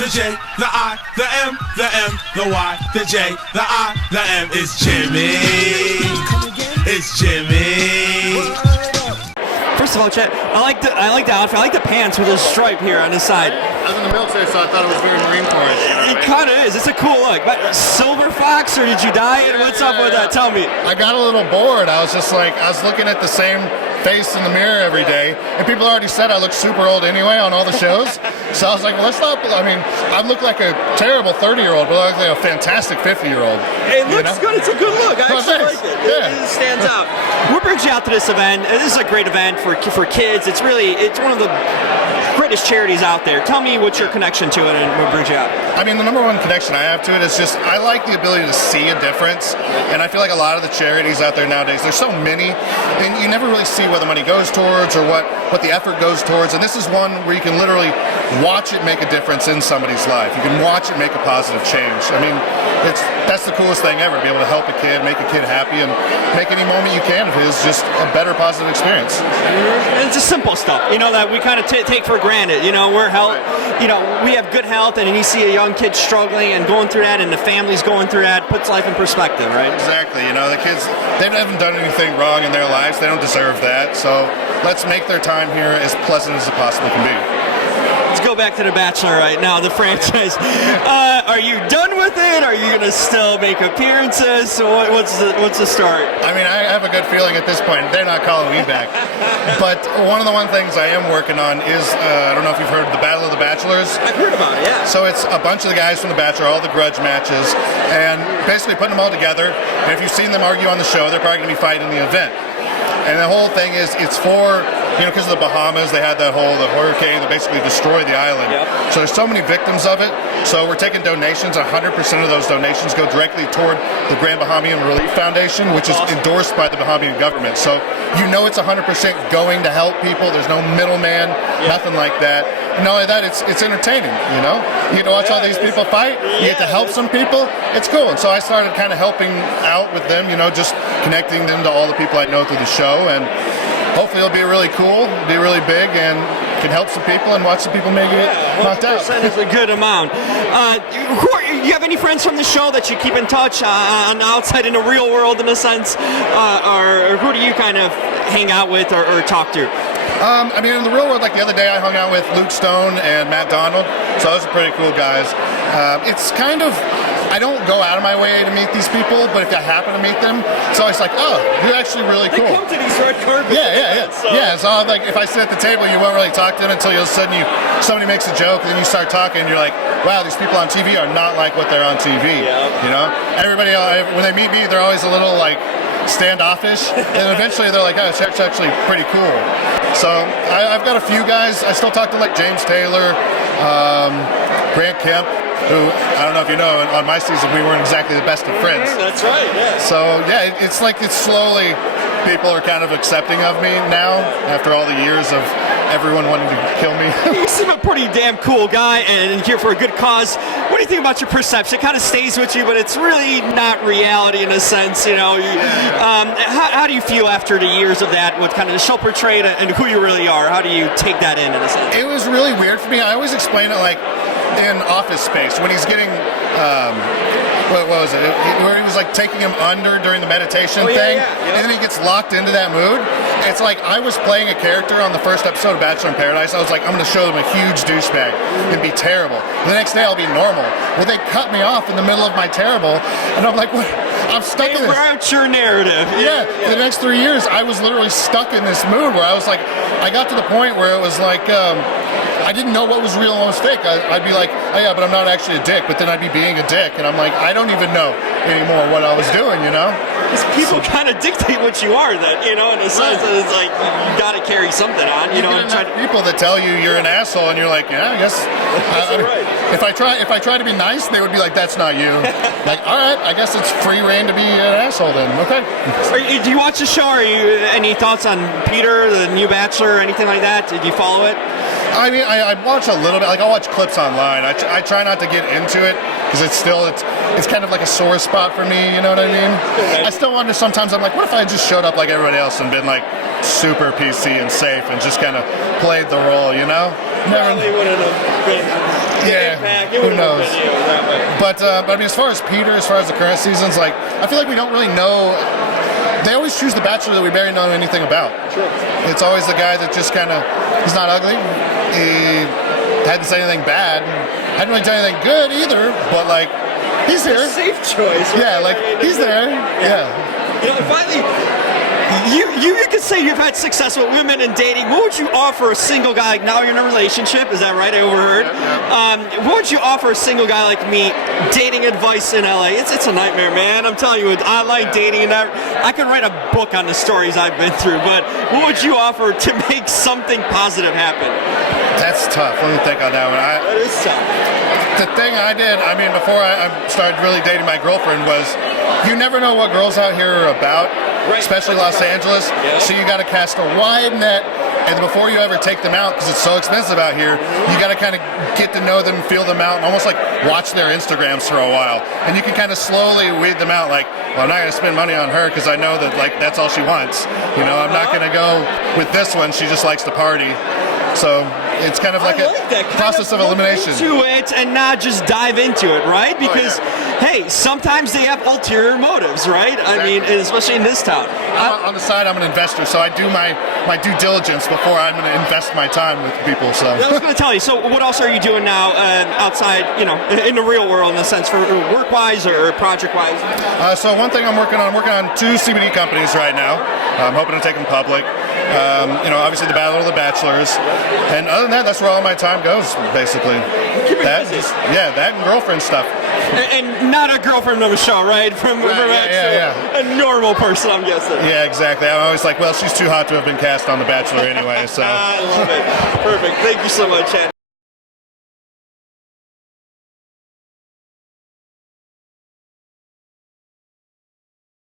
the J, the I, the M, the M, the Y, the J, the I, the M. It's Jimmy. It's Jimmy. First of all, Chad, I like the outfit. I like the pants with a stripe here on the side. I was in the military, so I thought it was very Marine Corps. It kind of is. It's a cool look. But Silver Fox, or did you dye it? What's up with that? Tell me. I got a little bored. I was just like, I was looking at the same face in the mirror every day, and people already said I look super old anyway on all the shows. So I was like, well, let's not. I mean, I look like a terrible 30-year-old, but I look like a fantastic 50-year-old. It looks good. It's a good look. I actually like it. Yeah. It stands out. What brings you out to this event? This is a great event for kids. It's one of the greatest charities out there. Tell me what's your connection to it and what brings you out. I mean, the number one connection I have to it is just I like the ability to see a difference, and I feel like a lot of the charities out there nowadays, there's so many, and you never really see where the money goes towards or what the effort goes towards, and this is one where you can literally watch it make a difference in somebody's life. You can watch it make a positive change. I mean, that's the coolest thing ever, be able to help a kid, make a kid happy, and make any moment you can of his just a better positive experience. And it's the simple stuff, that we kind of take for granted. We're health, we have good health, and you see a young kid struggling and going through that, and the family's going through that, puts life in perspective, right? Exactly. The kids, they haven't done anything wrong in their lives. They don't deserve that. So let's make their time here as pleasant as it possibly can be. Let's go back to The Bachelor right now, the franchise. Are you done with it? Are you going to still make appearances? What's the start? I mean, I have a good feeling at this point. They're not calling me back. But one of the things I am working on is, I don't know if you've heard of the Battle of the Bachelors. I've heard about it, yeah. So it's a bunch of the guys from The Bachelor, all the grudge matches, and basically putting them all together. And if you've seen them argue on the show, they're probably going to be fighting the event. And the whole thing is, it's for, because of the Bahamas, they had the hurricane that basically destroyed the island. Yep. So there's so many victims of it. So we're taking donations. 100% of those donations go directly toward the Grand Bahamian Relief Foundation, which is endorsed by the Bahamian government. So it's 100% going to help people. There's no middleman, nothing like that. And not only that, it's entertaining, You get to watch all these people fight. You get to help some people. It's cool. And so I started kind of helping out with them, just connecting them to all the people I know through the show. And hopefully it'll be really cool, be really big, and can help some people and watch some people make it knocked out. 100% is a good amount. You have any friends from the show that you keep in touch on the outside in the real world, in a sense? Or who do you kind of hang out with or talk to? I mean, in the real world, like the other day, I hung out with Luke Stone and Matt Donald. So those are pretty cool guys. It's kind of, I don't go out of my way to meet these people, but if I happen to meet them, it's always like, oh, you're actually really cool. They come to these red carpets. Yeah, so I'm like, if I sit at the table, you won't really talk to them until all of a sudden somebody makes a joke, and then you start talking, and you're like, wow, these people on TV are not like what they're on TV. Yep. Everybody, when they meet me, they're always a little like standoffish, and eventually they're like, oh, it's actually pretty cool. So I've got a few guys. I still talk to like James Taylor, Grant Kemp, who, I don't know if you know, on my season we weren't exactly the best of friends. That's right, yeah. So yeah, it's like it's slowly, people are kind of accepting of me now after all the years of everyone wanting to kill me. You seem a pretty damn cool guy and here for a good cause. What do you think about your perception? It kind of stays with you, but it's really not reality in a sense, How do you feel after the years of that, what kind of the show portrayed and who you really are? How do you take that in a sense? It was really weird for me. I always explain it like in Office Space when he's getting what was it? Where he was like taking him under during the meditation thing, and then he gets locked into that mood. It's like I was playing a character on the first episode of Bachelor in Paradise. I was like, I'm going to show them a huge douchebag and be terrible. The next day I'll be normal. Well, they cut me off in the middle of my terrible, and I'm like, what? I'm stuck in this. Wrote your narrative. For the next 3 years, I was literally stuck in this mood where I was like, I got to the point where it was like, I didn't know what was real and what was fake. I'd be like, oh yeah, but I'm not actually a dick. But then I'd be being a dick, and I'm like, I don't even know anymore what I was doing, Because people kind of dictate what you are, that in a sense, that it's like you got to carry something on, You get enough people that tell you you're an asshole, and you're like, yeah, I guess. Right. If I try to be nice, they would be like, that's not you. Like, all right, I guess it's free reign to be an asshole then. Okay. Do you watch the show? Are you any thoughts on Peter, the new Bachelor, or anything like that? Did you follow it? I mean, I watch a little bit. Like, I'll watch clips online. I try not to get into it because it's kind of like a sore spot for me. You know what I mean? I still wonder sometimes. I'm like, what if I just showed up like everybody else and been like, super PC and safe and just kind of played the role, you know? Probably wouldn't have been. Who knows? But I mean, as far as Peter, as far as the current seasons, like, I feel like we don't really know. They always choose the Bachelor that we barely know anything about. Sure. It's always the guy that just kind of, he's not ugly. He hadn't said anything bad. Hadn't really done anything good either, but like, he's here. Safe choice. Right? Yeah, like, he's there. Yeah. You know, finally, you could say you've had success with women in dating. What would you offer a single guy? Like, now you're in a relationship. Is that right? I overheard. Yeah. What would you offer a single guy like me? Dating advice in LA. It's a nightmare, man. I'm telling you, with online dating and I could write a book on the stories I've been through. But what would you offer to make something positive happen? That's tough. Let me think on that one. That is tough. The thing I did, I mean, before I started really dating my girlfriend was, you never know what girls out here are about, right. Especially Los Angeles. Yeah. So you got to cast a wide net, and before you ever take them out, because it's so expensive out here, you got to kind of get to know them, feel them out, and almost like watch their Instagrams for a while. And you can kind of slowly weed them out, like, well, I'm not going to spend money on her because I know that, like, that's all she wants. You know, I'm not going to go with this one. She just likes to party. So it's kind of like a process of elimination. To it and not just dive into it, right? Because, hey, sometimes they have ulterior motives, right? Exactly. I mean, especially in this town. On the side, I'm an investor, so I do my due diligence before I'm going to invest my time with people. So I was going to tell you. So, what else are you doing now outside, you know, in the real world, in a sense, for work-wise or project-wise? So one thing I'm working on 2 CBD companies right now. I'm hoping to take them public. You know, obviously the Battle of the Bachelors, and other than that, that's where all my time goes, basically. That and girlfriend stuff. And not a girlfriend of a show, right? From a normal person, I'm guessing. Yeah, exactly. I'm always like, well, she's too hot to have been cast on The Bachelor anyway. So I love it. Perfect. Thank you so much, Chad.